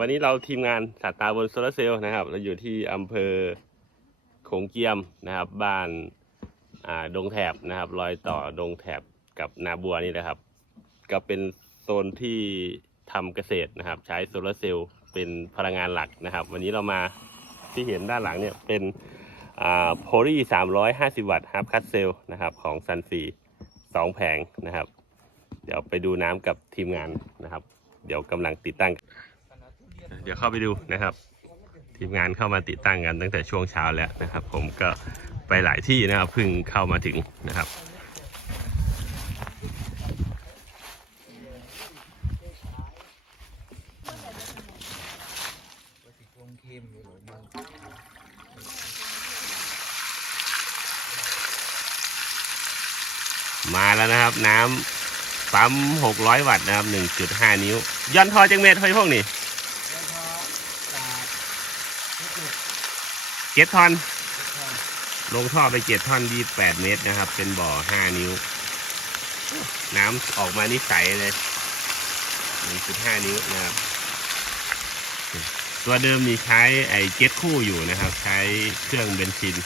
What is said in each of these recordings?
วันนี้เราทีมงานสาตาบนโซลาร์เซลล์นะครับ เราอยู่ที่อำเภอโขงเจียมนะครับ บ้านอ่าดงแถบนะครับ รอยต่อดงแถบกับนาบัวนี่นะครับ ก็เป็นโซนที่ทำเกษตรนะครับ ใช้โซลาร์เซลล์เป็นพลังงานหลักนะครับ วันนี้เรามาที่เห็นด้านหลังเนี่ยเป็นโพลีสามร้อยห้าสิบวัตต์ฮับคัตเซลนะครับ ของซันฟีสองแผงนะครับ เดี๋ยวไปดูน้ำกับทีมงานนะครับ เดี๋ยวกำลังติดตั้ง เดี๋ยวเข้าไปดูนะครับ ทีมงานเข้ามาติดตั้งกันตั้งแต่ช่วงเช้าแล้วนะครับ ผมก็ไปหลายที่นะครับเพิ่งเข้ามาถึงนะครับมาแล้วนะครับ น้ำปั๊ม 600 วัตต์นะครับ 1.5 นิ้ว ย้อนทอจังเมตรเฮ้ยพวกนี้ เจ็ดท่อน ลงท่อไปเจ็ดท่อน28เมตรนะครับ เป็นบ่อ5นิ้ว น้ำออกมานี่ใสเลย1.5นิ้วนะครับ ตัวเดิมมีใช้ไอ้เจ็ตคู่อยู่นะครับ ใช้เครื่องเบนซิน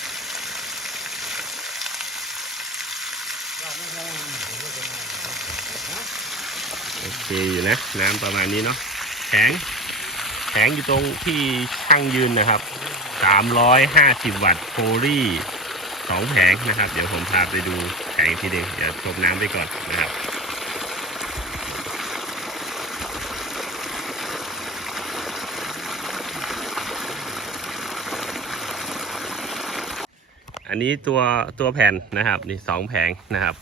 โอเคอยู่นะ น้ำประมาณนี้เนาะแผง แผงอยู่ตรงที่ช่างยืนนะครับ 350 วัตต์โพลีสองแผงนะครับ เดี๋ยวผมพาไปดูแผงทีเดียวเดี๋ยวชมน้ำไปก่อนนะครับอันนี้ตัวตัวแผ่นนะครับนี่สองแผงนะครับ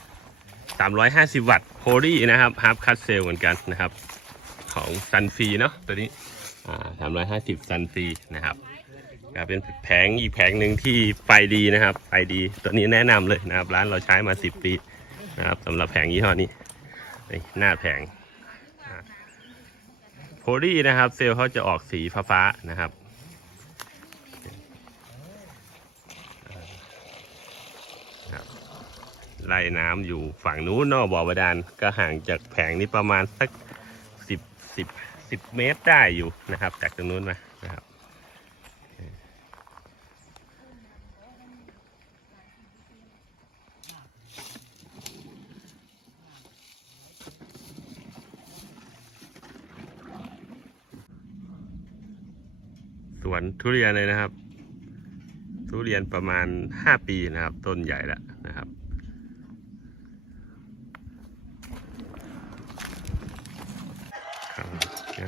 350 วัตต์โพลีนะครับฮาร์ปคัตเซลเหมือนกันนะครับ ของซันฟีเนาะตัวนี้ อ่า350ซันฟีนะครับเป็นแผงอีกแผงหนึ่งที่ไฟดีนะครับ ไฟดี ตัวนี้แนะนำเลยนะครับ ร้านเราใช้มา10ปีนะครับสำหรับแผงยี่ห้อนี้นี่หน้าแผงโพลีนะครับ เซลล์เขาจะออกสีฟ้าๆนะครับไล่น้ำอยู่ฝั่งนู้นนอกบ่อบาดาลก็ห่างจากแผงนี้ประมาณสักสิบสิบ สิบเมตรได้อยู่นะครับ จากตรงนู้นมานะครับสวนทุเรียนเลยนะครับ ทุเรียนประมาณ 5 ปีนะครับ ต้นใหญ่แล้วนะครับครับ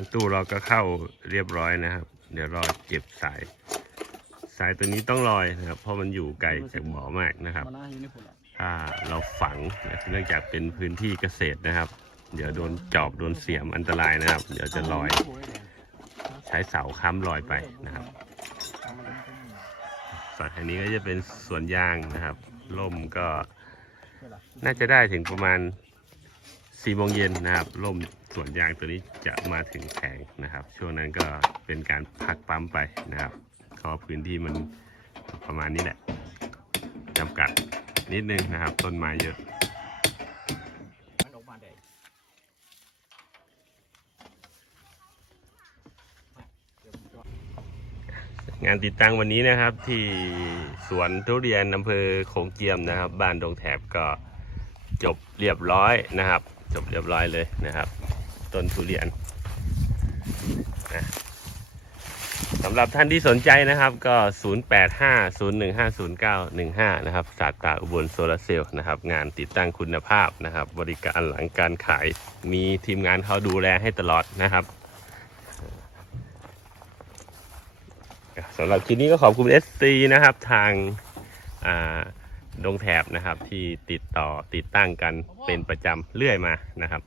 งั้นตู้เราก็เข้าเรียบร้อยนะครับ เดี๋ยวรอเก็บสาย สายตัวนี้ต้องลอยนะครับ เพราะมันอยู่ไกลจากบ่อมากนะครับ ถ้าเราฝังนะเนื่องจากเป็นพื้นที่เกษตรนะครับ เดี๋ยวโดนจอบโดนเสียมอันตรายนะครับ เดี๋ยวจะลอย ใช้เสาค้ำลอยไปนะครับส่วนอันนี้ก็จะเป็นสวนยางนะครับล่มก็น่าจะได้ถึงประมาณ4โมงเย็นนะครับล่ม สวนยางตัวนี้จะมาถึงแผงนะครับ ช่วงนั้นก็เป็นการพักปั๊มไปนะครับเพราะพื้นที่มันประมาณนี้แหละจำกัดนิดนึงนะครับ ต้นไม้เยอะงานติดตั้งวันนี้นะครับที่สวนทุเรียนอำเภอโขงเจียมนะครับ บ้านดงแถบก็จบเรียบร้อยนะครับ จบเรียบร้อยเลยนะครับ ต้นทุเรียนนะสำหรับท่านที่สนใจนะครับก็ 0850150915 นะครับสาตาอุบลโซลาร์เซลล์นะครับ งานติดตั้งคุณภาพนะครับ บริการหลังการขายมีทีมงานเขาดูแลให้ตลอดนะครับสำหรับคลิปนี้ก็ขอบคุณ SC นะครับทางอ่าดงแถบนะครับที่ติดต่อติดตั้งกันเป็นประจำเรื่อยมานะครับ